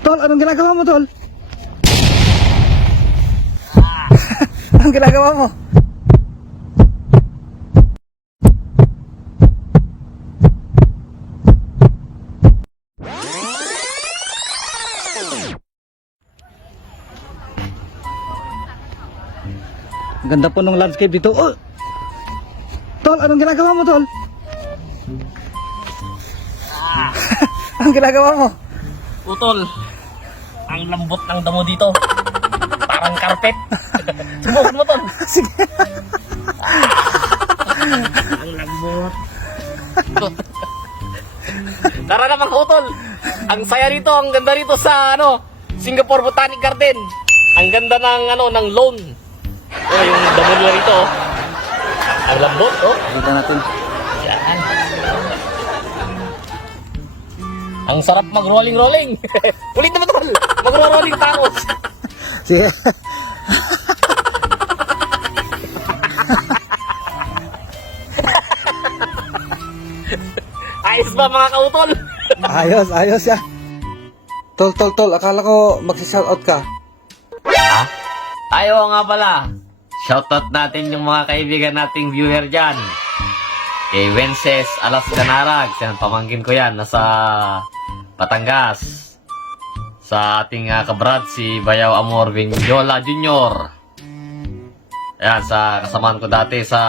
Tol, anong ginagawa mo, Tol? Anong ginagawa mo? Ganda po ng landscape dito. Oh! Tol, anong ginagawa mo, Tol? Anong ginagawa mo? Utol, ang lambot ng damo dito. Parang carpet. Subukan mo, Tol. Sige. Ang lambot. Tara na mga utol. Ang saya rito, ang ganda rito sa Singapore Botanic Garden. Ang ganda ng lawn. Oh, yung damo nila rito. Oh. Ang lambot, oh. Kita natin. Yan. Ang sarap mag-rolling-rolling. Ulit naman, Tol. Mag-rolling tapos. Sige. Ayos ba mga kautol? Ayos ya. Tol. Akala ko magsa-shoutout ka. Ha? Tayo nga pala. Shoutout natin yung mga kaibigan nating viewer dyan. Kay Wences Alas Ganarag. Pamangkin ko yan. Nasa Batangas. Sa ating kabrad si Bayaw Amor Vinyola Jr. Ayan, sa kasamaan ko dati sa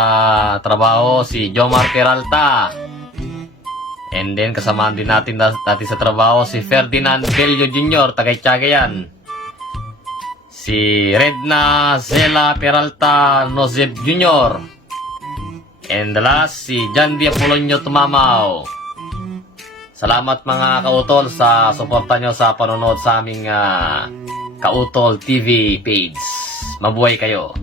trabaho si Jomar Peralta. And then kasamaan din natin dati sa trabaho si Ferdinand Bello Jr. Tagay-Tiaga yan. Si Redna Zela Peralta Nozeb Jr. And the last, si Jandy Apolonio Tumamaw. Salamat mga kautol sa suporta nyo sa panonood sa aming Kautol TV page. Mabuhay kayo.